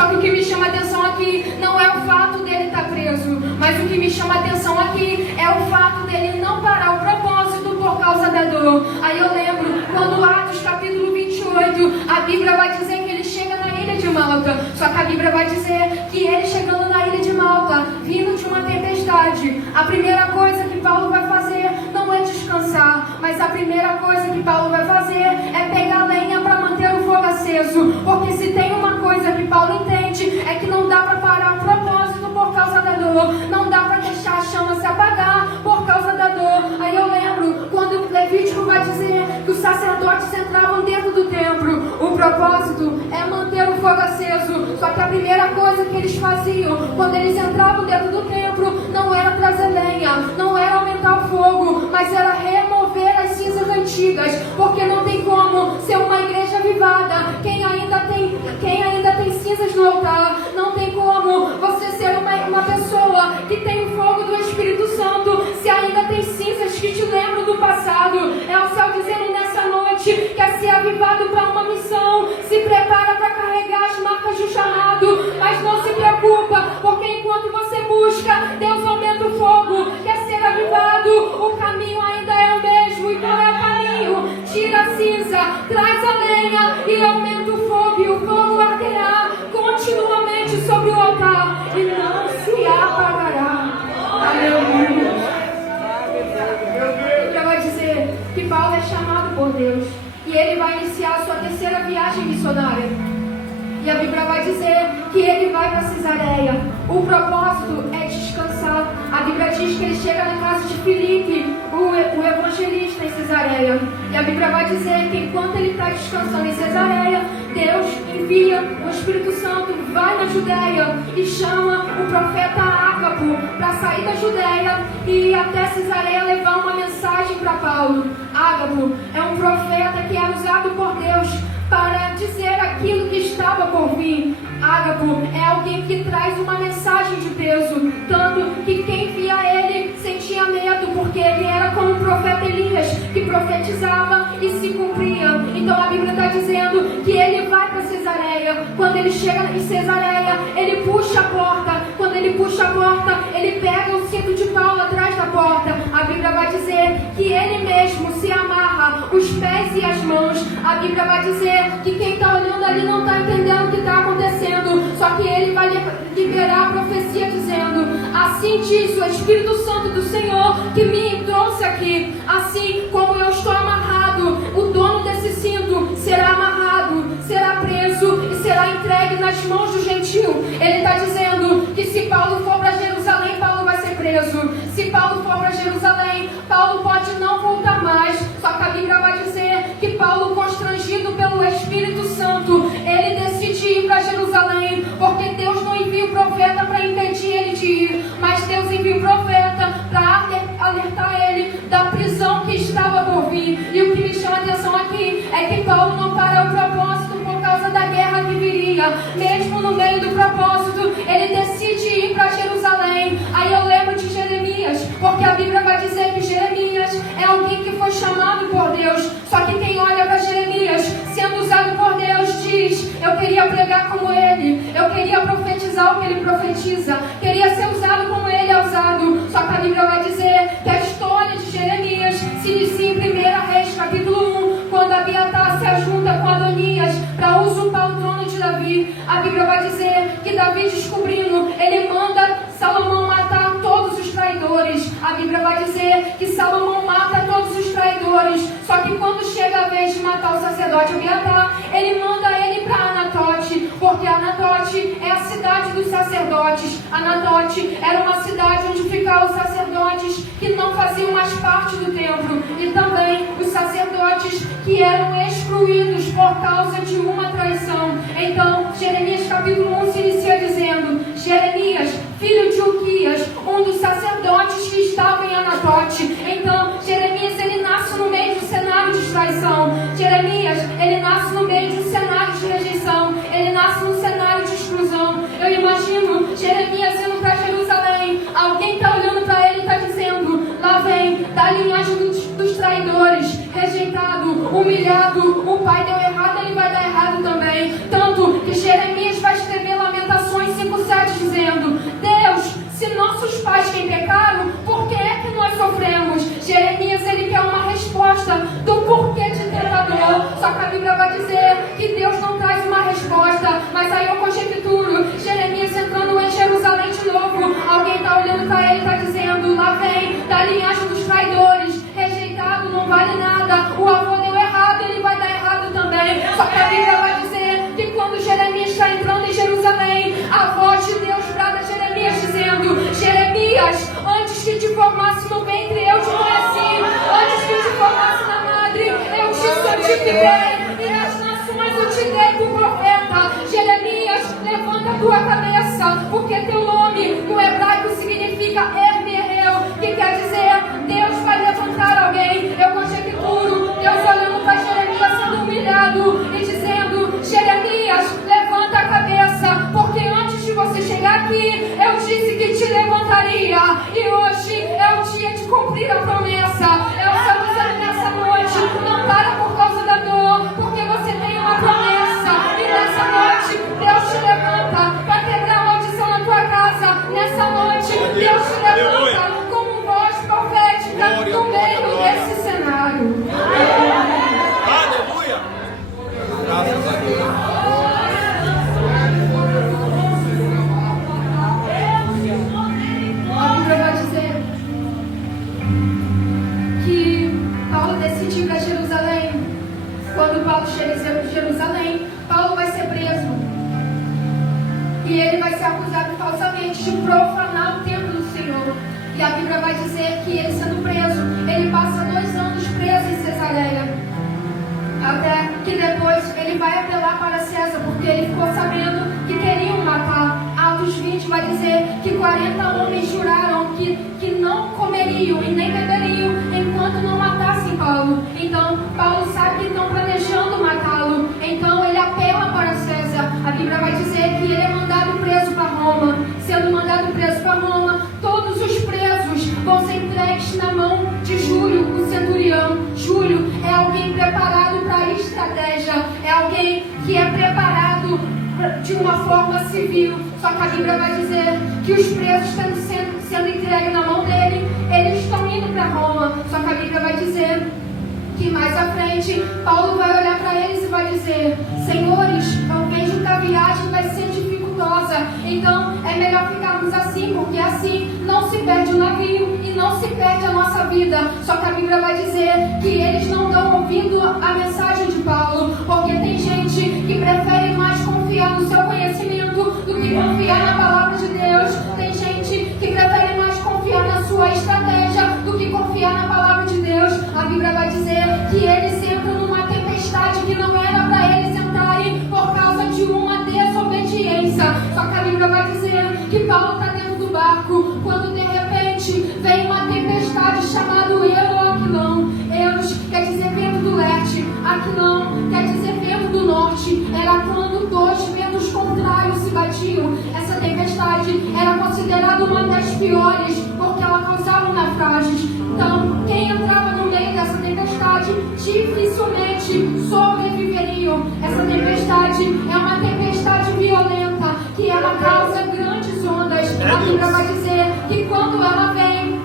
Só que o que me chama a atenção aqui não é o fato dele estar preso, mas o que me chama a atenção aqui é o fato dele não parar o propósito por causa da dor. Aí eu lembro quando Atos capítulo 28, a Bíblia vai dizer que ele chega na ilha de Malta. Só que a Bíblia vai dizer que ele chegando na ilha de Malta, vindo de uma tempestade, a primeira coisa que Paulo vai fazer não é descansar, mas a primeira coisa que Paulo vai fazer é pegar lenha para manter o fogo aceso. Porque se tem uma coisa que Paulo entende, é que não dá para parar o propósito por causa da dor, não dá para deixar a chama se apagar por causa da dor. Aí eu lembro quando o Levítico vai dizer que os sacerdotes entravam dentro do templo, o propósito é manter o fogo aceso. Só que a primeira coisa que eles faziam quando eles entravam dentro do templo não era trazer lenha, não era aumentar o fogo, mas era remover as cinzas antigas. Porque não tem como ser uma igreja avivada quem ainda tem cinzas no altar. Não tem como você ser uma pessoa que tem o fogo do Espírito Santo se ainda tem cinzas que te lembram do passado. É o céu dizendo nessa noite: quer ser avivado para uma missão, se prepara para carregar as marcas do chamado, mas não se preocupa, porque enquanto você busca, Deus aumenta o fogo. Quer ser avivado, o caminho ainda é o mesmo. E qual é o caminho? Tira a cinza, traz a lenha e aumenta o fogo, e o fogo arderá continuamente sobre o altar e não se apagará. Aleluia. Já vai dizer que Paulo é chamado por Deus e ele vai iniciar a sua terceira viagem missionária. E a Bíblia vai dizer que ele vai para Cesareia. O propósito é descansar. A Bíblia diz que ele chega na casa de Filipe, o evangelista, em Cesareia. E a Bíblia vai dizer que enquanto ele está descansando em Cesareia, Deus envia o Espírito Santo, vai na Judeia e chama o profeta Ágapo para sair da Judeia e ir até Cesareia levar uma mensagem para Paulo. Ágapo é um profeta que é usado por Deus para dizer aquilo que estava por vir. Ágapo é alguém que traz uma mensagem de peso, tanto que quem via ele sentia medo, porque ele era como o profeta Elias, que profetizava e se cumpria. Então a Bíblia está dizendo que ele vai para Cesareia. Quando ele chega em Cesareia, ele puxa a porta. Quando ele puxa a porta, ele pega o cinto de Paulo atrás da porta. A Bíblia vai dizer que ele mesmo se amarra os pés e as mãos. A Bíblia vai dizer que quem está olhando ali não está entendendo o que está acontecendo. Só que ele vai liberar a profecia dizendo: assim diz o Espírito Santo do Senhor que me trouxe aqui. Assim como eu estou amarrado, o dono desse cinto será amarrado, será preso e será entregue nas mãos do gentil. Ele está dizendo que se Paulo for para Jerusalém, Paulo vai ser preso. Se Paulo for para Jerusalém, Paulo pode não voltar mais. Só que a Bíblia vai dizer que Paulo, constrangido pelo Espírito Santo, ele decide ir para Jerusalém, porque Deus não envia o profeta para impedir ele de ir, mas Deus envia o profeta para alertar ele da prisão que estava por vir. E o que me chama a atenção aqui é que Paulo não para o propósito por causa da guerra que viria. Mesmo no meio do propósito, ele decide ir para Jerusalém. Aí eu lembro de Jeremias, porque a Bíblia vai dizer que Jeremias é alguém que foi chamado por Deus. Só que quem olha para Jeremias sendo usado por Deus diz: eu queria pregar como ele, eu queria profetizar o que ele profetiza, queria ser usado como ele é usado. Só que a Bíblia vai dizer que a história de Jeremias se inicia em 1 Reis capítulo 1, quando Abiatar se ajunta com Adonias para usurpar o trono de Davi. A Bíblia vai dizer que Davi, descobrindo, ele manda Salomão matar todos os traidores. A Bíblia vai dizer que Salomão mata todos os traidores. Só que quando chega a vez de matar o sacerdote Abiatar, ele manda ele para Anatote, porque Anatote é a cidade dos sacerdotes. Anatote era uma cidade onde ficavam os sacerdotes que não faziam mais parte do templo, e também os sacerdotes que eram excluídos por causa de uma traição. Então Jeremias capítulo 1 se inicia dizendo: Jeremias, filho de Uquias, um dos sacerdotes que estava em Anatote. Então Jeremias, ele nasce no meio de um cenário de traição. Jeremias, ele nasce no meio de um cenário de rejeição. Ele nasce num cenário de exclusão. Eu imagino Jeremias indo para Jerusalém. Alguém está olhando para ele e está dizendo: lá vem da linhagem dos traidores, rejeitado, humilhado. O pai deu errado, ele vai dar errado também. Tanto que Jeremias vai escrever lamentações Só que a Bíblia vai dizer que quando Jeremias está entrando em Jerusalém, a voz de Deus brada a Jeremias dizendo: Jeremias, antes que te formasse no ventre eu te conheci, antes que te formasse na madre eu te santifiquei, e as nações eu te dei por profeta. Jeremias, levanta a tua cabeça, porque teu nome no hebraico significa Ermeheu, que quer dizer Deus vai levantar alguém. Eu conjecturo Deus olhando para Jeremias sendo humilhado e dizendo: Jeremias, levanta a cabeça, porque antes de você chegar aqui eu disse que te levantaria, e hoje é o dia de cumprir a promessa. Eu estou dizendo nessa noite, não para por causa da dor, porque você tem uma promessa, e nessa noite Deus te levanta para quebrar a maldição na tua casa. Nessa noite Deus te levanta como voz profética no meio desse cenário. Aleluia! Graças a Deus. A Bíblia vai dizer que Paulo decidiu ir para Jerusalém. Quando Paulo chega em Jerusalém, Paulo vai ser preso. E ele vai ser acusado falsamente de profanar o templo do Senhor. E a Bíblia vai dizer que ele, sendo preso, ele passa 2 anos preso em Cesareia. Até que depois ele vai apelar para César, porque ele ficou sabendo que queriam matar. Atos 20 vai dizer que 40 homens juraram que não comeriam e nem beberiam enquanto não matassem Paulo. Então Paulo sabe que estão planejando matá-lo. Então ele apela para César. A Bíblia vai dizer que ele é mandado preso para Roma. Sendo mandado preso para Roma, todos os presos vão ser entregues na mão de Júlio, o centurião. Júlio é alguém preparado para a estratégia, é alguém que é preparado de uma forma civil. Só que a Bíblia vai dizer que os presos estão sendo entregues na mão dele, eles estão indo para Roma. Só que a Bíblia vai dizer que mais à frente Paulo vai olhar para eles e vai dizer: Senhores, eu vejo que a viagem vai ser dificultosa, então é melhor ficarmos assim, porque assim não se perde o navio e não se perde a nossa vida. Só que a Bíblia vai dizer que eles não estão ouvindo a mensagem de Paulo, porque tem gente que prefere mais confiar no seu conhecimento do que confiar na palavra de Deus. Tem gente que prefere mais confiar na sua estratégia do que confiar na palavra de Deus. A Bíblia vai dizer que eles entram numa tempestade que não era para eles entrarem por causa de uma desobediência. Só que a Bíblia vai dizer que Paulo está dentro do barco, quando de repente vem uma tempestade chamada Euroquilão. Euros quer dizer vento do leste, Aquilão quer dizer vento do norte. Era quando 2 ventos contrários se batiam. Essa tempestade era considerada uma das piores, porque ela causava naufrágios. Então, quem entrava no meio dessa tempestade dificilmente sobreviveriam. Essa tempestade é uma tempestade violenta, que ela causa grandes ondas. A Bíblia vai dizer que quando ela vem,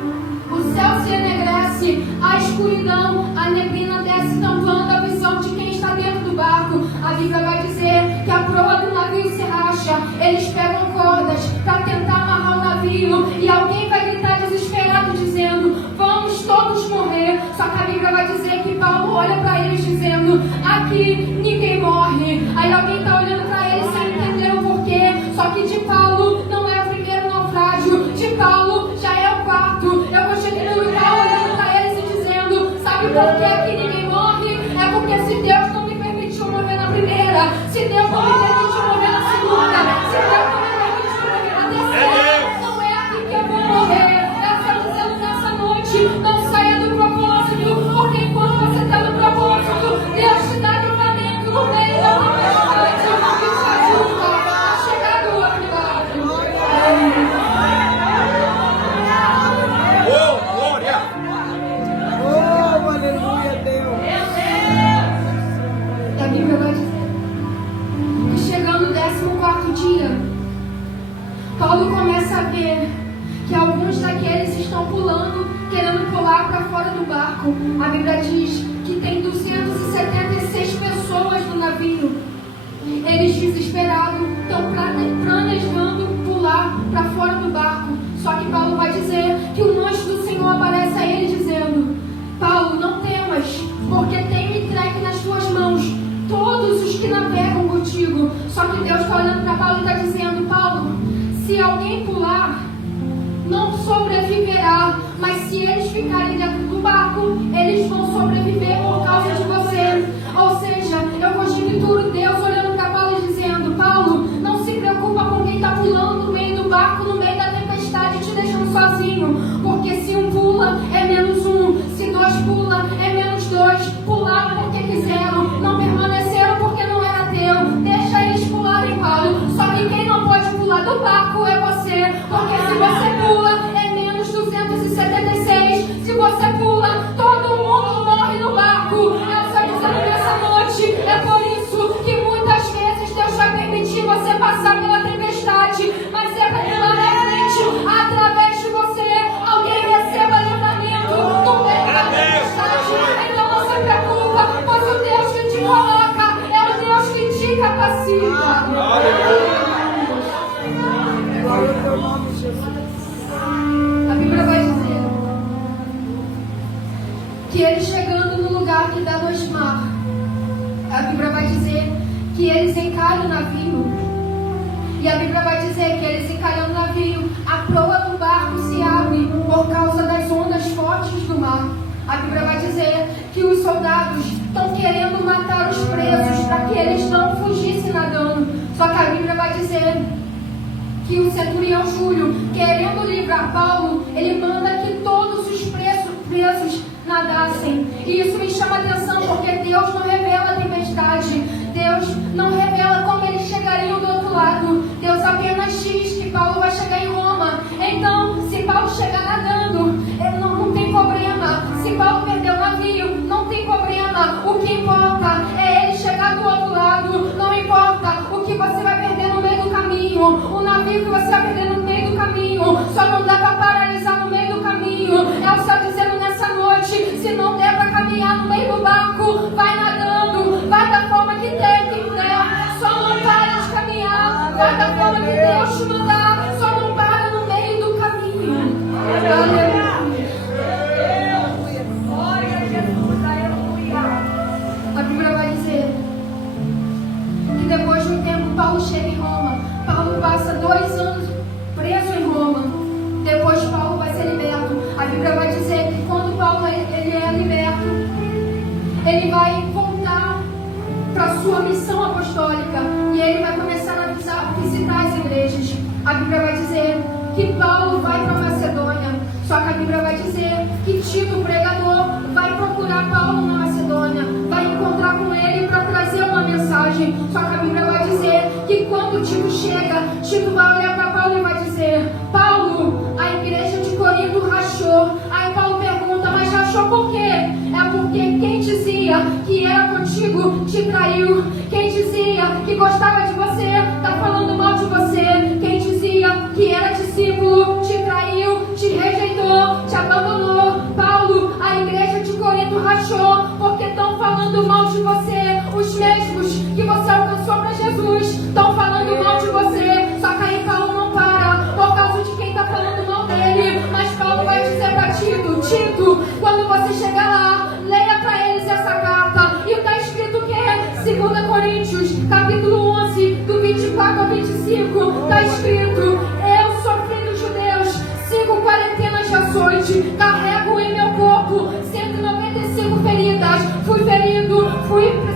o céu se enegrece, a escuridão, a neblina desce, tampando a visão de quem está dentro do barco. A Bíblia vai dizer que a proa do navio se racha, eles pegam cordas para tentar amarrar o navio, e alguém vai gritar desesperado dizendo: vamos todos morrer. Só que a Bíblia vai dizer que Paulo olha para eles dizendo: aqui ninguém morre. Aí alguém está olhando para eles sem entender o porquê. Só que de Paulo não é o primeiro naufrágio, de Paulo já é o 4. Eu vou chegar no Paulo olhando para eles e dizendo: sabe por que aqui ninguém morre? É porque se Deus não me permitiu morrer na primeira, se Deus não me permitiu morrer na segunda, se Deus não me permitiu morrer na terceira, não é aqui que eu vou morrer. Eu estou dizendo nessa noite: não saia do propósito, porque enquanto você está no propósito, Deus te dá livramento no meio da tempestade e te ajuda a chegar do outro lado. Oh, glória! Oh, aleluia, Deus! E a Bíblia vai dizer que chegando o 14º dia, Paulo começa a ver que alguns daqueles estão pulando, querendo pular para fora do barco. A Bíblia diz que tem 276 pessoas no navio. Eles desesperados estão planejando pular para fora do barco. Só que Paulo vai dizer que o anjo do Senhor aparece a ele dizendo: Paulo, não temas, porque tenho entregue nas tuas mãos todos os se alguém pular, não sobreviverá, mas se eles ficarem dentro do barco, eles vão sobreviver por causa de você. Ou seja, eu conjecturo Deus olhando para Paulo e dizendo: Paulo, não se preocupa com quem está pulando no meio do barco, no meio da tempestade, te deixando sozinho, porque se um pula é menos um, se dois pula é menos dois. Pularam porque quiseram, não permaneceram porque não era teu. Deixa eles pularem, Paulo. Só que quem não pode pular do barco é você, porque se você pula é menos 276. Se você pula, todo mundo morre no barco. Eu estou dizendo nessa noite, é por isso que muitas vezes Deus vai permitir você passar pela tempestade, mas é para que lá na frente, através de você, alguém receba livramento no meio da tempestade. Então não se preocupa, pois o Deus que te coloca é o Deus que te capacita. Glória ao teu nome, Jesus. A Bíblia vai dizer que eles chegando no lugar que dá dois mar, a Bíblia vai dizer que eles encaram o navio. E a Bíblia vai dizer que eles encalhando o navio, a proa do barco se abre por causa das ondas fortes do mar. A Bíblia vai dizer que os soldados estão querendo matar os presos para que eles não fugissem nadando. Só que a Bíblia vai dizer que o centurião Júlio, querendo livrar Paulo, ele manda que todos os presos nadassem. E isso me chama a atenção, porque Deus não revela a tempestade, Deus não revela como eles chegariam do outro lado. Deus apenas diz que Paulo vai chegar em Roma. Então, se Paulo chegar nadando, não tem problema. Se Paulo perder o navio, não tem problema. O que importa é ele chegar do outro lado. Não importa o que você vai perder no meio do caminho, o navio que você vai perder no meio do caminho. Só não dá para paralisar no meio do caminho. É o céu dizendo nessa noite: se não der para caminhar no meio do barco, vai nadando, vai da forma que tem que der. Só não para de caminhar, vai da forma que Deus te mandar. Só não para no meio do caminho. Aleluia. A Bíblia vai dizer que depois de um tempo Paulo chega em Roma. Paulo passa 2 anos preso em Roma. Depois Paulo vai ser liberto. A Bíblia vai dizer que quando Paulo ele é liberto, ele vai voltar para sua missão apostólica e ele vai começar a visitar as igrejas. A Bíblia vai dizer que Paulo vai para Macedônia. Só que a Bíblia vai dizer que Tito, o pregador, vai procurar Paulo na Macedônia, vai encontrar com ele para trazer uma mensagem. Só que a Bíblia vai dizer que quando Tito chega, Tito vai olhar para Paulo e vai dizer: Paulo, a igreja de Corinto rachou. Aí Paulo pergunta: mas rachou por quê? É porque quem dizia que era contigo te traiu. Quem dizia que gostava de você está falando mal de você. Quem dizia que era discípulo te traiu, te rejeitou, te abandonou. Paulo, a igreja de Corinto rachou porque estão falando mal de você. Os mesmos que você alcançou para Jesus estão falando mal de você. Só que aí Paulo não para por causa de quem está falando mal dele. Mas Paulo vai dizer para Tito: Tito, quando você chegar lá, leia para eles essa carta. E está escrito o quê? 2 Coríntios, capítulo 11, do 24 ao 25. Está escrito: eu sofri dos judeus 5 quarentenas de açoite, carrego em meu corpo 195 feridas. Fui ferido,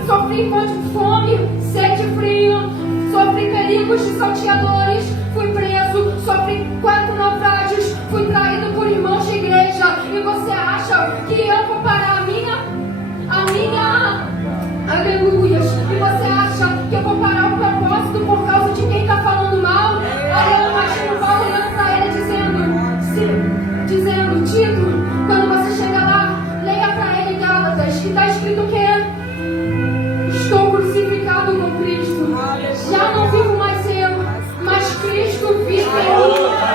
sofri fome, sede e frio, sofri perigos de salteadores, fui preso, sofri 4 naufrágios, fui traído por irmãos de igreja. E você acha que eu vou parar a minha aleluias? E você acha que eu vou parar o propósito por causa de quem está falando mal? Aí eu imagino Paulo olhando para ele dizendo: Tito, quando você chegar lá, leia para ele Gálatas, que está escrito o quê? Estou crucificado com Cristo. Já não vivo mais eu, mas Cristo vive em mim.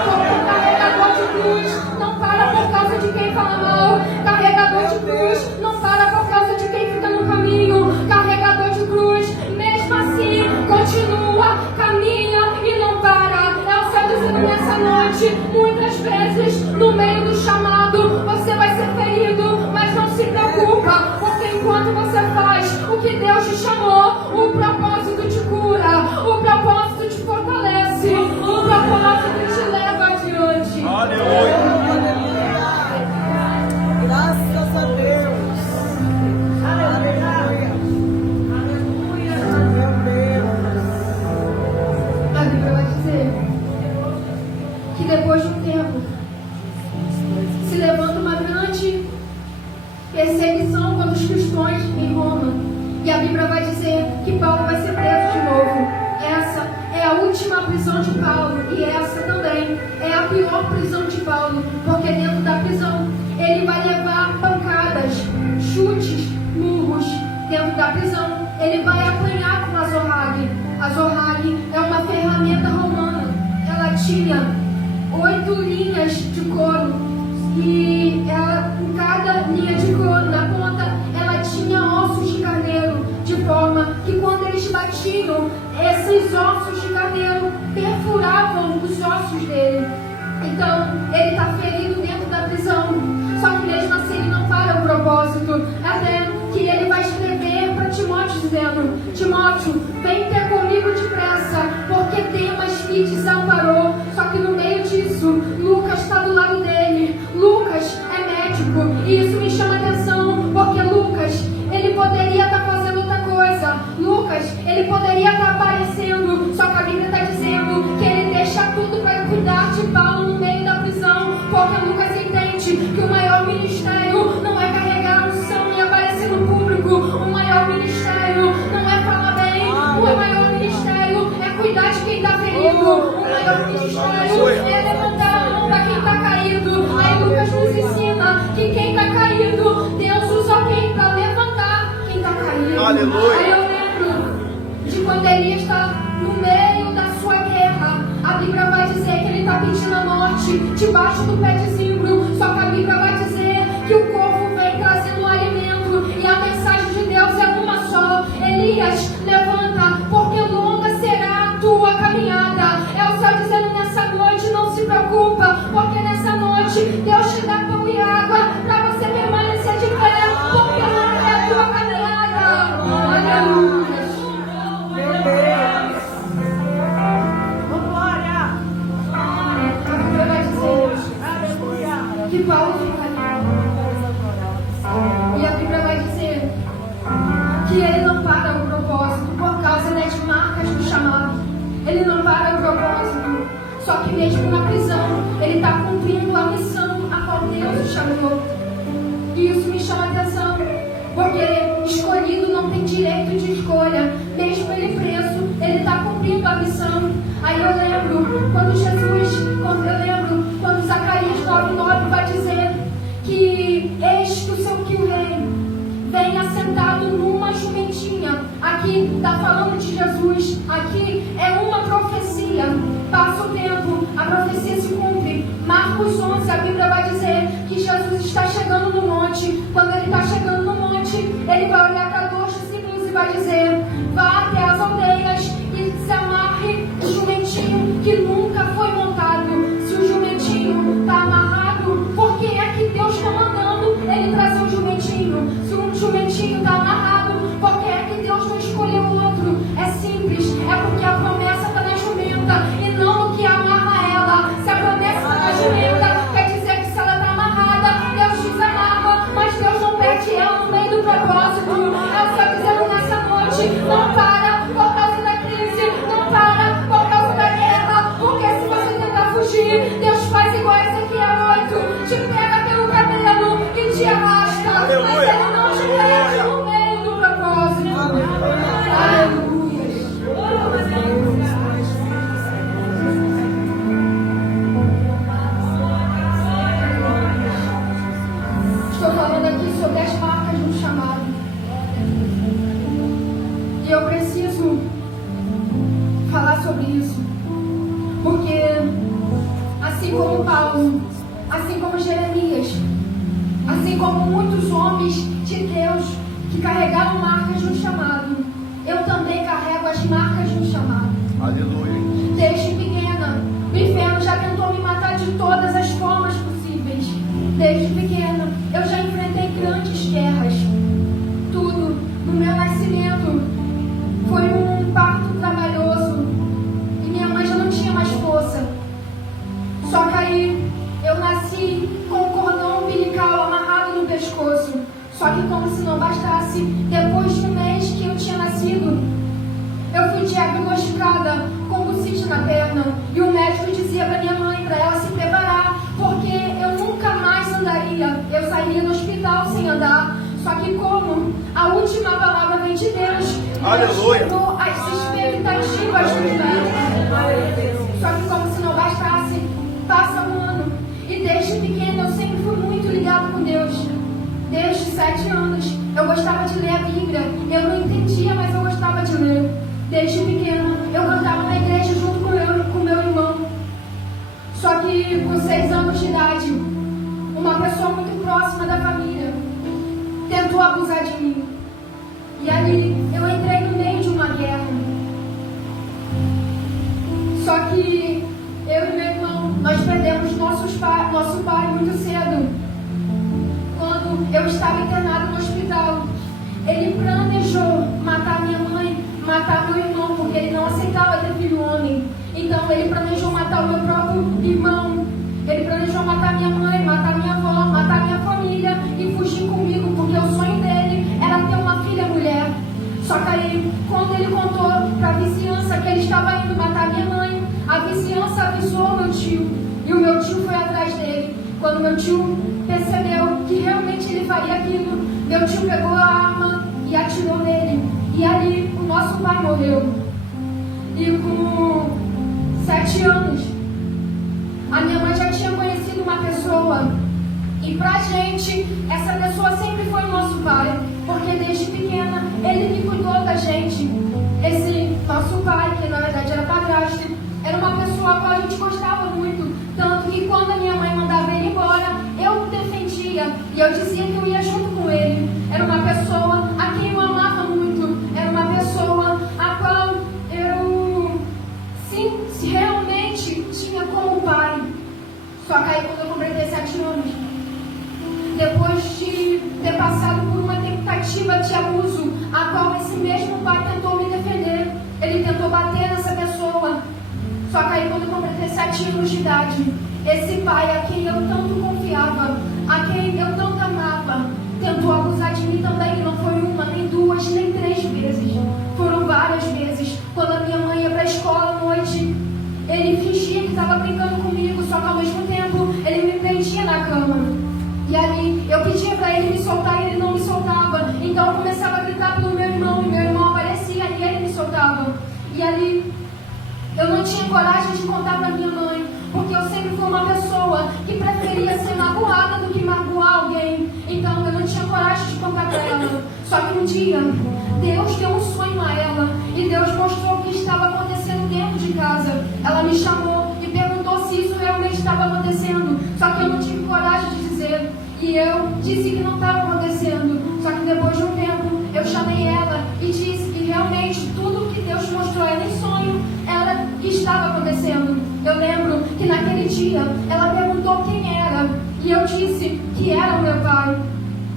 Como carregador de cruz, não para por causa de quem fala mal. Carregador de cruz, não para por causa de quem fica no caminho. Carregador de cruz, mesmo assim, continua, caminha e não para. É o céu dizendo nessa noite: muitas vezes, no meio do chamado, você vai ser ferido, mas não se preocupa, porque enquanto você faz o que Deus te chamou, o propósito te cura, o propósito te fortalece, o propósito que depois de um tempo se levanta uma grande perseguição contra os cristãos em Roma. E a Bíblia vai dizer que Paulo vai ser preso de novo. Essa é a última prisão de Paulo, e essa também é a pior prisão de Paulo, porque dentro da prisão ele vai levar pancadas, chutes, murros. Dentro da prisão ele vai apanhar com a Zorrague. A Zorrague é uma ferramenta romana. Ela tinha 8 linhas de couro, e ela, em cada linha de couro, na ponta, ela tinha ossos de carneiro, de forma que quando eles batiam, esses ossos de carneiro perfuravam os ossos dele. Então, ele está ferido dentro da prisão. Só que mesmo assim ele não para o propósito. Até que ele vai escrever para Timóteo dizendo: Timóteo, vem ter comigo depressa, porque Demas me desamparou. Só que no meio disso, Lucas está do lado dele. Lucas é médico, e isso me chama atenção, porque Lucas, ele poderia estar fazendo outra coisa. Lucas, ele poderia estar aparecendo, só que a Bíblia está dizendo que ele deixa tudo para cuidar de Paulo no meio da prisão, porque Lucas entende que o maior ministério não é carregar a unção e aparecer no público. O maior ministério não é falar bem. O maior ministério é cuidar de quem está ferido. O maior ministério é levantar a mão para quem está caído. Aí Lucas nos ensina que quem está caído, Deus usa alguém para levantar quem está caído. Aleluia. Aí eu lembro de quando Elias está no meio da sua guerra. A Bíblia vai dizer que ele está pedindo a morte debaixo do pé de zimbro. Só que a Bíblia vai dizer que o corvo vem trazendo alimento, e a mensagem de Deus é uma só: Elias, levanta, porque longa será a tua caminhada. É o céu dizendo nessa noite: não se preocupa, porque nessa noite Deus te dá pão e água para você permanecer de pé, porque longa é a tua caminhada. Aleluia. Meu Deus. Vambora. A Bíblia vai dizer que Paulo fica ali. E a Bíblia vai dizer que ele não para o propósito por causa das marcas do chamado. Ele não para o propósito. Só que mesmo na prisão, ele está cumprindo a missão a qual Deus o chamou. E isso me chama a atenção, porque escolhido não tem direito de escolha. Mesmo ele preso, ele está cumprindo a missão. Aí eu lembro quando Zacarias 9:9 vai dizer que eis que o rei vem assentado numa jumentinha. Aqui está falando de Jesus. Aqui é uma profecia. Passa o tempo, a profecia se cumpre. Marcos 11, a Bíblia vai dizer que Jesus está chegando no monte. Quando ele está chegando no monte, ele vai olhar para 2 discípulos e vai dizer: vá até as aldeias e se amarre o jumentinho que nunca foi montado. Se o jumentinho está amarrado, por que é que Deus está mandando ele trazer o jumentinho? Se o jumentinho está amarrado, por que é que Deus não escolheu outro? É simples, é porque a promessa está na jumenta e não no que amarra ela. Se a promessa está na jumenta, quer dizer que se ela está amarrada, Deus desamarra, mas Deus não perde ela no meio do propósito. Eu estou dizendo nessa noite: não para por causa da crise, não para por causa da guerra, porque se você tentar fugir, Deus faz igual Ezequiel 8, te pega pelo cabelo e te arrasta. Aleluia. Mas ele não te perde no meio do propósito. Aleluia. Estou falando aqui sobre as marcas do chamado. E eu preciso falar sobre isso. Porque assim como Paulo, assim como Jeremias, assim como muitos homens de Deus que carregavam marcas no chamado, eu também carrego as marcas no chamado. Aleluia. Desde pequena, o inferno já tentou me matar de todas as formas possíveis. Desde pequena, eu já enfrentei grandes guerras. Tudo no meu nascimento foi um parto trabalhoso e minha mãe já não tinha mais força. Só que aí eu nasci com o cordão umbilical amarrado no pescoço. Só que como se não bastasse, depois de um mês que eu tinha nascido, eu fui diagnosticada com bucite na perna. E o médico dizia para minha mãe, para ela que como a última palavra vem de Deus, Aleluia. Deus tirou as expectativas dos velhos. Só que como se não bastasse, passa um ano. E desde pequeno eu sempre fui muito ligado com Deus. Desde 7 anos eu gostava de ler a Bíblia. Eu não entendia, mas eu gostava de ler. Desde pequeno eu cantava na igreja junto com meu irmão. Só que com 6 anos de idade, uma pessoa muito próxima da família tentou abusar de mim. E ali eu entrei no meio de uma guerra. Só que eu e meu irmão, nós perdemos nosso pai muito cedo. Quando eu estava internado no hospital, ele planejou matar minha mãe, matar meu irmão, porque ele não aceitava ter filho homem. Então ele planejou matar o meu próprio irmão. Ele planejou matar minha mãe, matar minha avó, matar minha família e fugir comigo, porque o sonho dele era ter uma filha mulher. Só que aí, quando ele contou para a vizinhança que ele estava indo matar minha mãe, a vizinhança avisou o meu tio. E o meu tio foi atrás dele. Quando meu tio percebeu que realmente ele faria aquilo, meu tio pegou a arma e atirou nele. E ali o nosso pai morreu. E com 7 anos, a minha mãe já tinha conhecido uma pessoa. E pra gente, essa pessoa sempre foi o nosso pai. Porque desde pequena, ele me cuidou da gente. Esse nosso pai, que na verdade era padrasto, era uma pessoa a qual a gente gostava muito. Tanto que quando a minha mãe mandava ele embora, eu o defendia. E eu dizia que eu ia junto com ele. Era uma pessoa a quem eu amava muito. Era uma pessoa a qual eu, sim, realmente tinha como pai. Só que aí quando eu completei 7 anos, depois de ter passado por uma tentativa de abuso, a qual esse mesmo pai tentou me defender, ele tentou bater nessa pessoa. Só que aí quando eu completei 7 anos de idade, esse pai a quem eu tanto confiava, a quem eu tanto amava, tentou abusar de mim também. Não foi uma, nem 2, nem 3 vezes. Foram várias vezes. Quando a minha mãe ia para a escola à noite, ele fingia que estava brincando comigo, só que ao mesmo tempo ele me prendia na cama. E ali eu pedia para ele me soltar e ele não me soltava. Então eu começava a gritar pelo meu irmão e meu irmão aparecia e ele me soltava. E ali eu não tinha coragem de contar para minha mãe, porque eu sempre fui uma pessoa que preferia ser magoada do que magoar alguém. Então eu não tinha coragem de contar para ela. Só que um dia Deus deu um sonho a ela e Deus mostrou o que estava acontecendo dentro de casa. Ela me chamou e perguntou se isso realmente estava acontecendo. Só que eu não tive coragem de dizer. E eu disse que não estava acontecendo. Só que depois de um tempo eu chamei ela e disse que realmente tudo que Deus mostrou a ela em sonho era que estava acontecendo. Eu lembro que naquele dia ela perguntou quem era e eu disse que era o meu pai.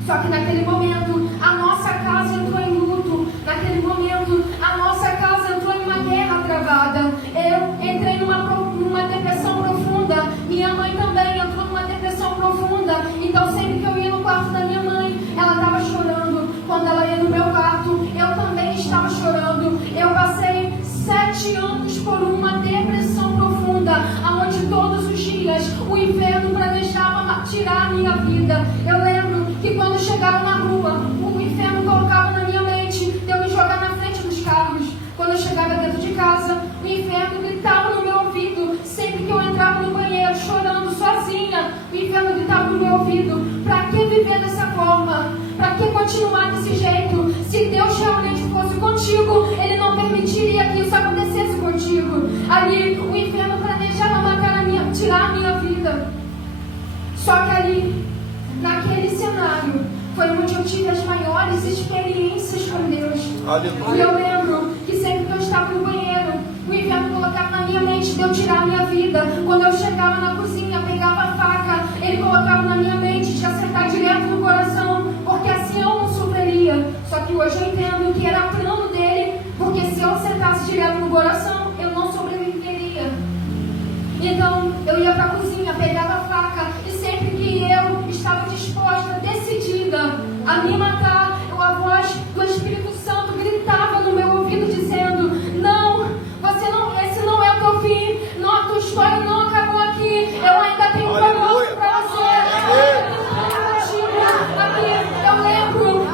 Só que naquele momento a nossa casa entrou em luto. Naquele momento a nossa casa entrou em uma guerra travada. Eu entrei numa depressão profunda. Minha mãe também entrou numa depressão profunda. Então sempre que eu ia no quarto da minha mãe, ela estava chorando. Quando ela ia no meu quarto, eu também estava chorando. Eu passei 7 anos por uma depressão profunda, onde todos os dias o inferno planejava tirar a minha vida. Eu lembro que quando chegava na rua, o inferno colocava na minha mente de eu me jogar na frente dos carros. Quando eu chegava dentro de casa, o inferno gritava no meu ouvido. Sempre que eu entrava no banheiro chorando sozinha, o inferno gritava no meu ouvido: pra que viver dessa forma? Pra que continuar desse jeito? Se Deus realmente fosse contigo, Ele não permitiria que isso acontecesse contigo. Ali o inferno planejava tirar a minha vida. Só que ali, naquele cenário, foi onde eu tive as maiores experiências com Deus. Aleluia. E eu lembro que sempre que eu estava no banheiro, o inferno colocava na minha mente de eu tirar a minha vida. Quando eu chegava na cozinha, pegava a faca, ele colocava na minha mente de acertar direto no coração, porque assim eu não sofreria. Só que hoje eu entendo que era plano dele, porque se eu acertasse direto no coração, eu não sobreviveria. Então eu ia para a cozinha, pegava a faca, e sempre que eu estava disposta, decidida a me matar, a voz do Espírito Santo gritava no meu ouvido dizendo: não, esse não é o teu fim, não, a tua história não acabou aqui, eu ainda tenho um propósito para você. Eu lembro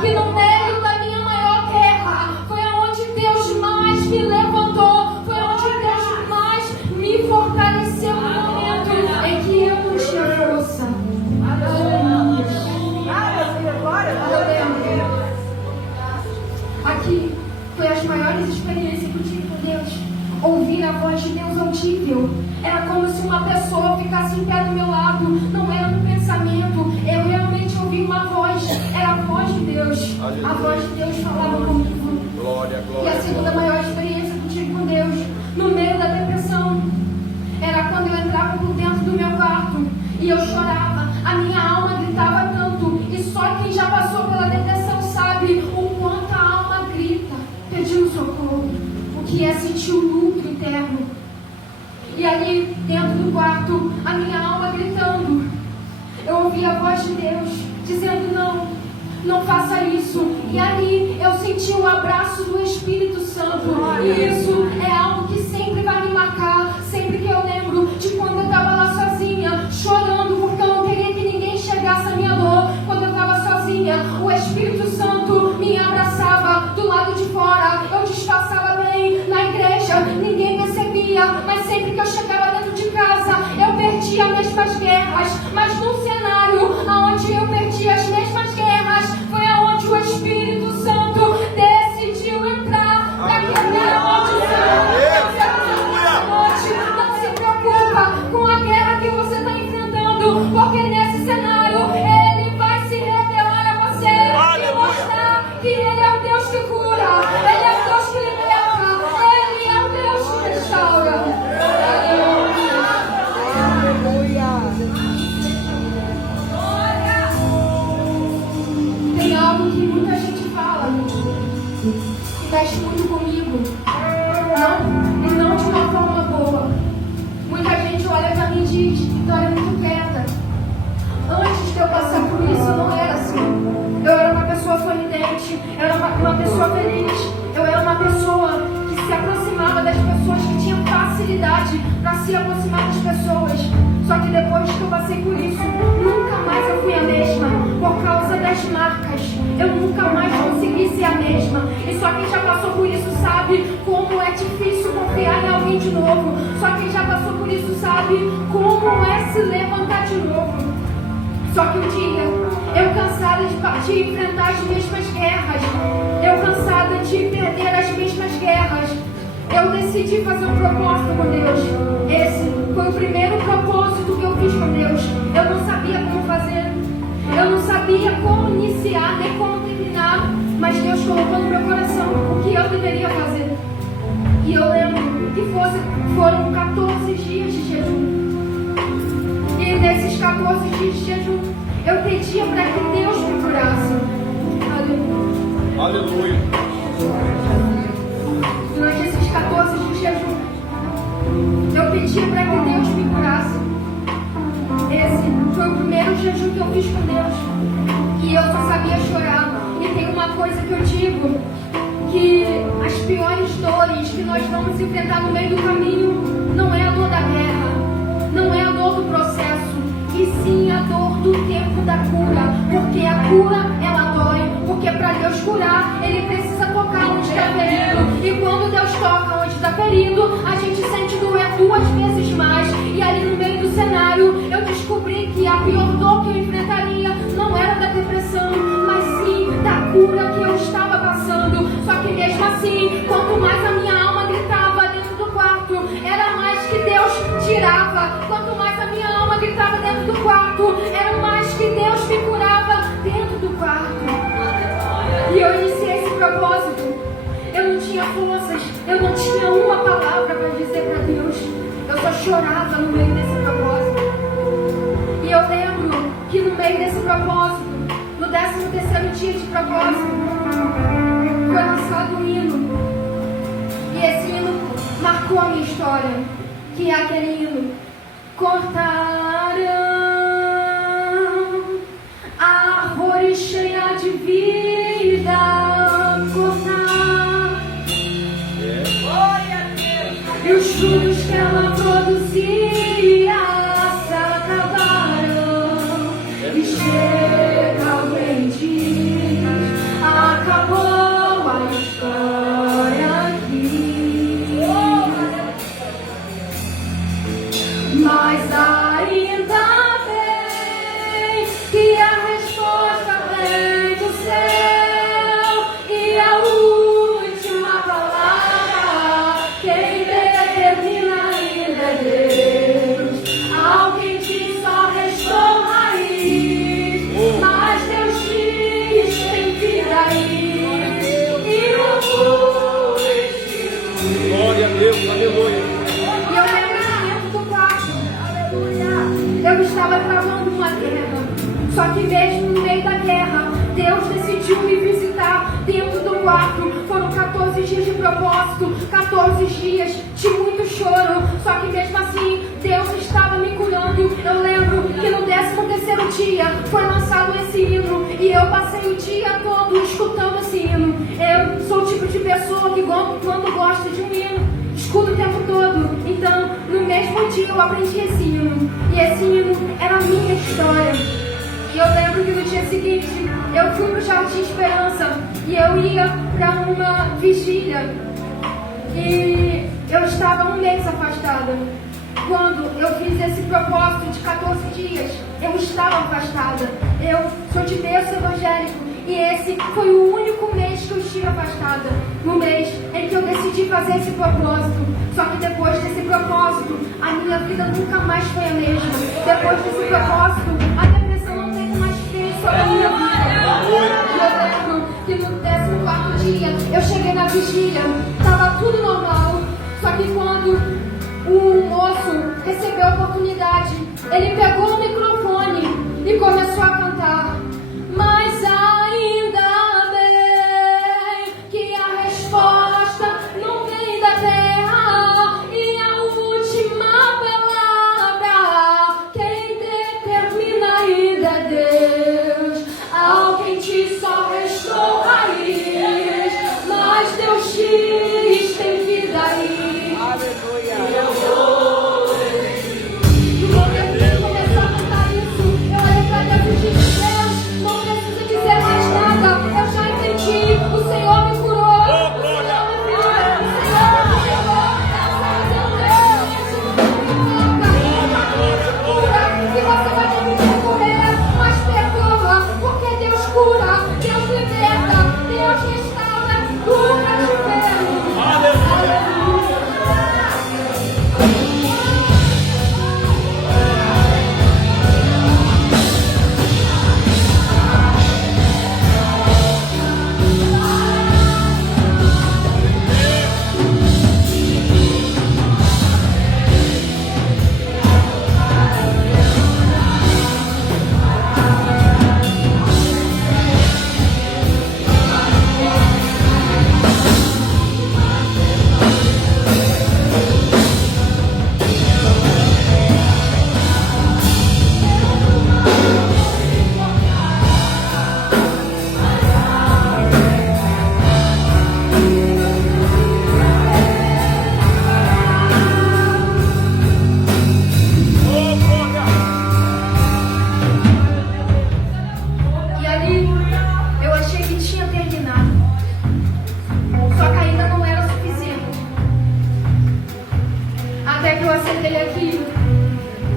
audível. Era como se uma pessoa ficasse em pé do meu lado. Não era um pensamento. Eu realmente ouvi uma voz. Era a voz de Deus. Aleluia. A voz de Deus falava comigo. Glória, E glória. a segunda maior experiência que eu tive com Deus, no meio da depressão, era quando eu entrava por dentro do meu quarto e eu chorava. A minha alma gritava tanto. E só quem já passou pela depressão sabe o quanto a alma grita, pedindo socorro. O que é sentir o luto interno. E ali dentro do quarto, a minha alma gritando. Eu ouvi a voz de Deus dizendo: não faça isso. E ali eu senti o abraço do Espírito Santo. E isso é algo que sempre vai me marcar. Sempre que eu lembro de quando eu estava lá sozinha, chorando, porque eu não queria que ninguém enxergasse a minha dor. Quando eu estava sozinha, o Espírito Santo me abraçava do lado de fora. Eu disfarçava bem na igreja, ninguém percebia. Mas sempre que eu chegava dentro de casa, eu perdia as mesmas guerras. Mas num cenário onde eu perdi as mesmas guerras, foi aonde o Espírito Santo decidiu entrar para quebrar a maldição. Não se preocupa com a guerra que você está enfrentando, porque nesse cenário Ele vai se revelar a você e mostrar que Ele é o Deus que cura, Ele é o Deus que liberta, Ele é o Deus que restaura. Tem algo que muita gente fala que mexe muito comigo, e não de uma forma boa. Muita gente olha pra mim e diz: Vitória é muito quieta. Antes de eu passar por isso, eu não era assim. Eu era uma pessoa sorridente, eu era uma pessoa feliz, eu era uma pessoa que se aproximava das pessoas, que tinha facilidade para se aproximar das pessoas. Só que depois que eu passei por isso, nunca mais eu fui a mesma. Por causa das marcas, eu nunca mais consegui ser a mesma. E só quem já passou por isso sabe como é difícil confiar em alguém de novo. Só quem já passou por isso sabe como é se levantar de novo. Só que um dia, eu cansada de enfrentar as mesmas guerras, eu cansada de perder as mesmas guerras, eu decidi fazer um propósito com Deus. Esse foi o primeiro propósito que eu fiz com Deus. Eu não sabia como fazer, eu não sabia como iniciar, nem como terminar, mas Deus colocou no meu coração o que eu deveria fazer. E eu lembro que foram 14 dias de jejum. E nesses 14 dias de jejum, eu pedia para que Deus me curasse. Aleluia. Aleluia. Durante esses 14 dias de jejum, eu pedia para que Deus me curasse. Esse foi o primeiro jejum que eu fiz com Deus. E eu só sabia chorar. E tem uma coisa que eu digo, que as piores dores que nós vamos enfrentar no meio do caminho não é a dor da guerra, não é a dor do processo, e sim a dor do tempo da cura. Porque a cura, ela dói. Porque para Deus curar, Ele precisa tocar onde está ferido. E quando Deus toca onde está ferido, a gente sente doer 2 vezes mais. E ali no meio do cenário, eu descobri que a pior dor que eu enfrentaria não era da depressão, mas sim da cura que eu estava passando. Só que mesmo assim, quanto mais a minha alma gritava dentro do quarto, era mais que Deus tirava. Quanto mais a minha alma gritava dentro do quarto, era mais que Deus me curava dentro do quarto. E eu iniciei esse propósito. Eu não tinha forças, eu não tinha uma palavra para dizer para Deus. Eu só chorava no meio desse propósito. E eu lembro que no meio desse propósito, no 13º dia de propósito, foi lançado um hino. E esse hino marcou a minha história, que é aquele hino: cortarão árvore cheia de vida, cortar, e os frutos que ela produzia se acabaram. E chega alguém diz: acabou a história aqui. Mas ainda bem que a resposta vem do céu, e a última palavra quem determina ainda dias de muito choro, só que mesmo assim Deus estava me curando. Eu lembro que no 13º dia foi lançado esse hino e eu passei o dia todo escutando esse hino. Eu sou o tipo de pessoa que quando gosta de um hino, escuto o tempo todo. Então, no mesmo dia eu aprendi esse hino e esse hino era a minha história. E eu lembro que no dia seguinte eu fui pro Jardim Esperança e eu ia para uma vigília e eu estava um mês afastada. Quando eu fiz esse propósito de 14 dias, eu estava afastada. Eu sou de berço evangélico e esse foi o único mês que eu estive afastada. No mês em que eu decidi fazer esse propósito. Só que depois desse propósito, a minha vida nunca mais foi a mesma. Depois desse propósito, a depressão não teve mais peso sobre a minha vida. E eu lembro que no 14º dia, eu cheguei na vigília, estava tudo normal. Só que quando o moço recebeu a oportunidade, ele pegou o microfone e começou a cantar. Mas ainda bem que a resposta não vem da terra e a última palavra quem determina ainda é Deus. Alguém te só restou raiz, mas Deus te tem vida aí. Aleluia. No momento que eu começou a cantar isso, eu olhei pra Deus e disse: Deus, não precisa dizer mais nada, eu já entendi, o Senhor me curou, o Senhor me curou, o Senhor me curou, que você vai ter que percorrer, mas percorra, porque Deus cura, Deus liberta, Deus restaura, cura de ferro. Aleluia. E ali eu achei que tinha terminado. Só que ainda não era suficiente. Até que eu aceitei aqui,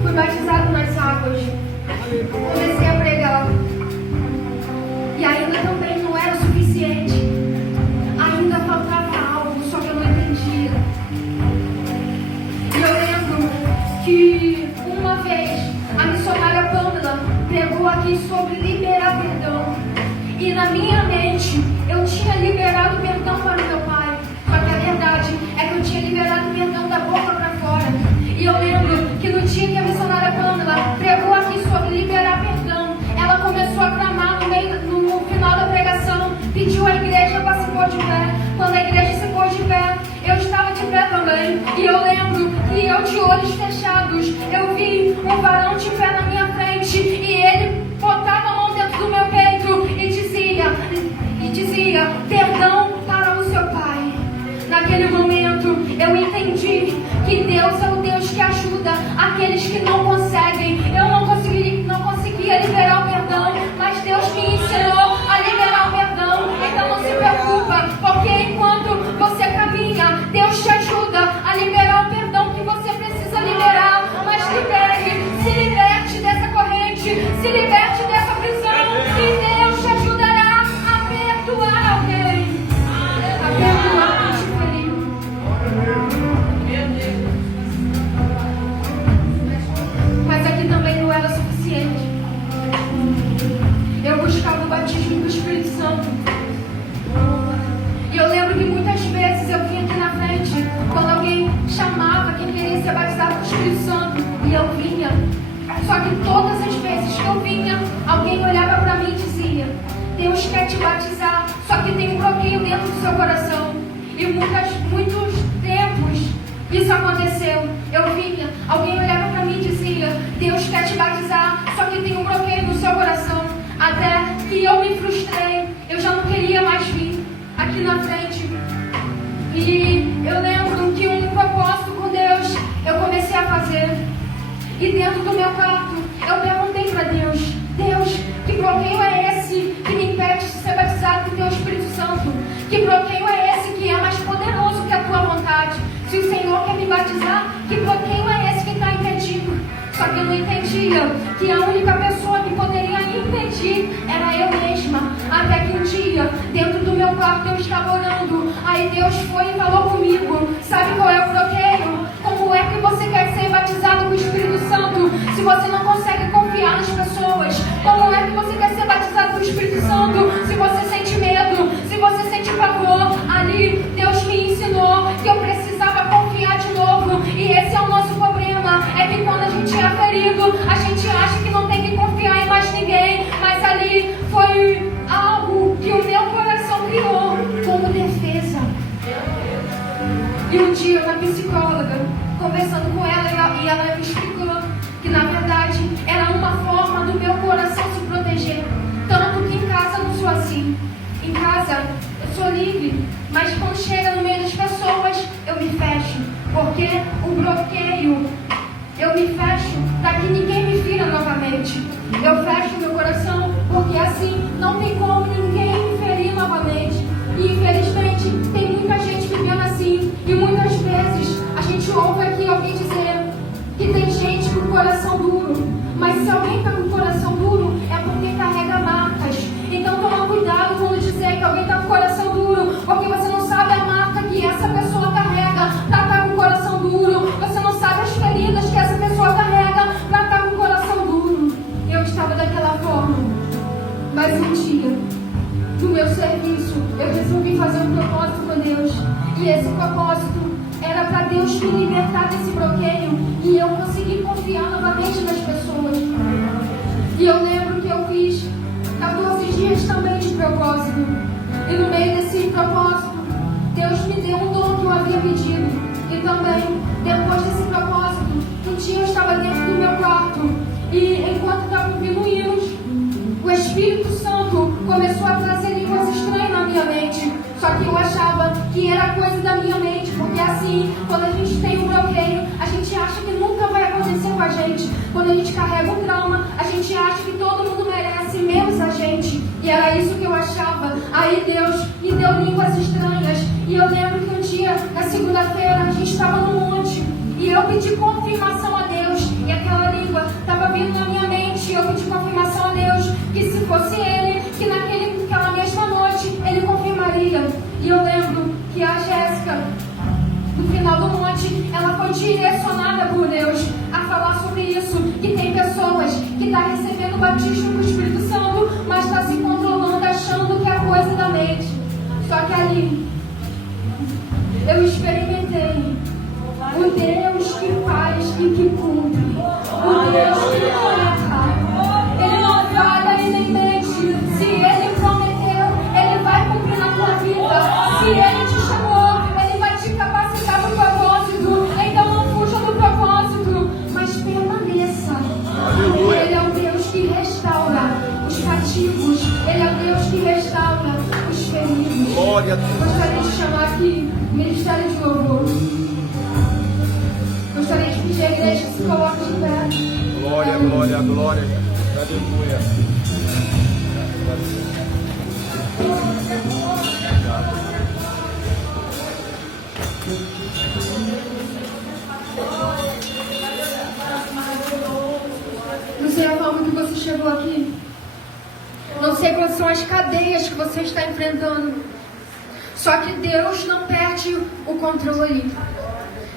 fui batizado nas águas, comecei a pregar. E ainda também não era suficiente. Ainda faltava algo, só que eu não entendia. E eu lembro que uma vez a missionária Pamela pregou aqui sobre liberar perdão. E na minha mente eu tinha liberado perdão para o meu pai. Só que a verdade é que eu tinha liberado perdão da boca para fora. E eu lembro que no dia que a missionária Pamela pregou aqui sobre liberar perdão, ela começou a clamar no final da pregação, pediu à igreja para se pôr de pé. Quando a igreja se pôs de pé, eu estava de pé também. E eu lembro que eu, de olhos fechados, eu vi um varão de pé na minha frente e ele botava a mão dentro do meu peito e dizia perdão para o seu pai. Naquele momento eu entendi que Deus é o Deus que ajuda aqueles que não conseguem. Eu não conseguia liberar o perdão, mas Deus me ensinou a liberar o perdão. Então não se preocupa, porque enquanto você caminha, Deus te ajuda a liberar o perdão que você precisa liberar. Mas se liberte dessa corrente, se liberte dessa prisão, e Deus te ajudará a perdoar alguém, a perdoar quem te feriu. Mas aqui também não era suficiente. Eu buscava o batismo do Espírito Santo. E eu lembro que muitas vezes eu vinha aqui na frente, quando alguém chamava quem queria ser batizado com o Espírito Santo, e eu vinha. Só que todas as vezes que eu vinha, alguém olhava para mim e dizia: Deus quer te batizar, só que tem um bloqueio dentro do seu coração. E muitos tempos Isso aconteceu. Eu vinha, alguém olhava para mim e dizia: Deus quer te batizar, só que tem um bloqueio no seu coração. Até que eu me frustrei, eu já não queria mais vir aqui na frente. E eu lembro que um propósito com Deus eu comecei a fazer. E dentro do meu quarto eu perguntei para Deus: Deus, que bloqueio é esse que me impede de ser batizado com o teu Espírito Santo? Que bloqueio é esse que é mais poderoso que a tua vontade? Se o Senhor quer me batizar, que bloqueio é esse que está impedindo? Só que eu não entendia que a única pessoa que poderia impedir era eu mesma. Até que um dia, dentro do meu quarto, eu estava orando. Aí Deus foi e falou comigo: sabe qual é o bloqueio? Como é que você quer ser batizado com o Espírito Santo se você não consegue confiar nas pessoas? Como é que você quer ser batizado com o Espírito Santo se você sente medo, se você sente pavor? Ali Deus me ensinou que eu precisava confiar de novo. E esse é o nosso problema, é que quando a gente é ferido, a gente acha que não tem que confiar em mais ninguém. Mas ali foi algo que o meu coração criou como defesa. E um dia uma psicóloga, conversando com ela, e ela me explicou que na verdade era uma forma do meu coração se proteger. Tanto que em casa eu não sou assim. Em casa eu sou livre, mas quando chega no meio das pessoas eu me fecho. Porque o bloqueio, eu me fecho para que ninguém me fira novamente. Eu fecho meu coração porque assim não tem como ninguém me ferir novamente. E infelizmente tem muita gente vivendo assim. E muitas vezes a gente ouve aqui alguém dizer que tem gente com o coração duro. Mas se alguém está com o coração duro é porque carrega marcas. Então toma cuidado quando dizer que alguém está com o coração duro, porque você não sabe a marca que essa pessoa carrega para estar com o coração duro. Você não sabe as feridas que essa pessoa carrega para estar com o coração duro. Eu estava daquela forma. Mas um dia, no meu serviço, eu resolvi fazer um propósito com Deus. E esse propósito era para Deus me libertar desse bloqueio e eu conseguir confiar novamente nas pessoas. E eu lembro que eu fiz 14 dias também de propósito. E no meio desse propósito, Deus me deu um dom que eu havia pedido. E também, depois desse propósito, um dia eu estava dentro do meu quarto e enquanto estava ouvindo hinos, o Espírito Santo começou a trazer línguas estranhas na minha mente. Só que eu achava que era coisa da minha mente, porque assim, quando a gente tem um bloqueio, a gente acha que nunca vai acontecer com a gente. Quando a gente carrega um trauma, a gente acha que todo mundo merece, menos a gente. E era isso que eu achava. Aí Deus me deu línguas estranhas. E eu lembro que um dia, na segunda-feira, a gente estava no monte. E eu pedi confirmação a Deus. E aquela língua estava vindo na minha mente. E eu pedi confirmação a Deus que se fosse Ele, que naquela mesma noite Ele confirmaria. E eu lembro que a Jéssica, no final do monte, ela foi direcionada por Deus a falar sobre isso. Que tem pessoas que estão recebendo o batismo com o Espírito Santo, mas está se controlando, achando que é coisa da mente. Só que ali, eu experimentei o Deus que faz e que cumpre. O Deus que não erra. Ele não falha e nem mente. Se Ele prometeu, Ele vai cumprir na tua vida. Se Ele te chamou, Ele vai te capacitar para o propósito. Então não fuja do propósito, mas permaneça. Aleluia. Ele é o Deus que restaura os cativos. Ele é o Deus que restaura os feridos. Glória a Deus. Gostaria de chamar aqui o Ministério de Louvor. Gostaria de pedir à igreja que se coloque de pé. Glória, glória, glória. Aleluia. Não sei a forma que você chegou aqui. Não sei quais são as cadeias que você está enfrentando. Só que Deus não perde o controle.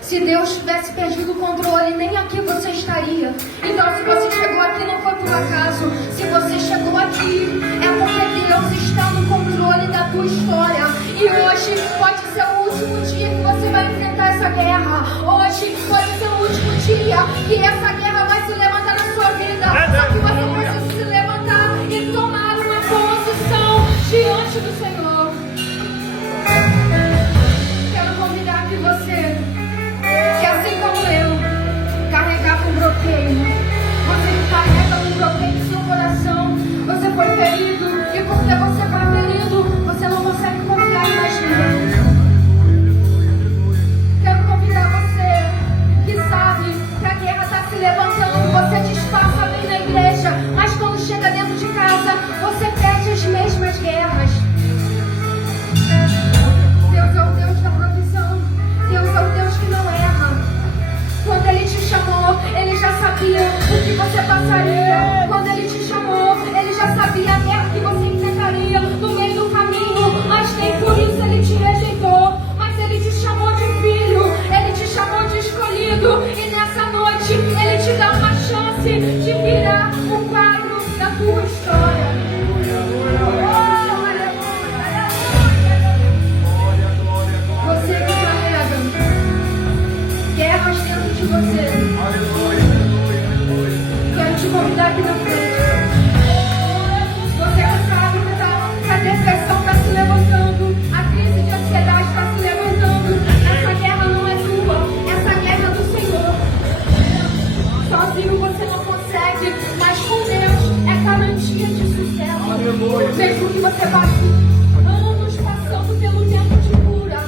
Se Deus tivesse perdido o controle, nem aqui você estaria. Então, se você chegou aqui, não foi por acaso. Se você chegou aqui, é porque Deus está no controle da tua história. E hoje pode ser o último dia que você vai enfrentar essa guerra. Hoje pode ser o último dia que essa guerra vai se levantar na sua vida. Só que você precisa se levantar e tomar uma posição diante do Senhor. Quero convidar que você levantando, você disfarça bem na igreja, mas quando chega dentro de casa, você perde as mesmas guerras. Deus é o Deus da provisão. Deus é o Deus que não erra. Quando Ele te chamou, Ele já sabia o que você passaria. Quando Ele te chamou, Ele já sabia a guerra que você enfrentaria no meio do caminho. Mas nem por isso Ele te rejeitou. Mas Ele te chamou de filho, Ele te chamou de escolhido. E nessa noite Ele te dá uma chance de virar o quadro da tua história. Você que carrega guerras dentro de você, quero te convidar aqui na frente. Você que sabe que a depressão está se levantando, a crise de ansiedade está se levantando. Essa guerra não é tua, essa guerra é do Senhor. Sozinho você não consegue, mas com Deus é garantia de sucesso. Mesmo que você passe anos passando pelo tempo de cura,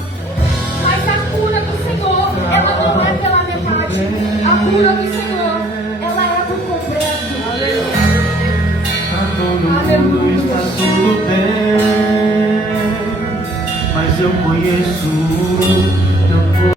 mas a cura do Senhor, ela não é pela metade. A cura do Senhor, ela é por completo. Pra todo mundo está tudo bem, mas eu conheço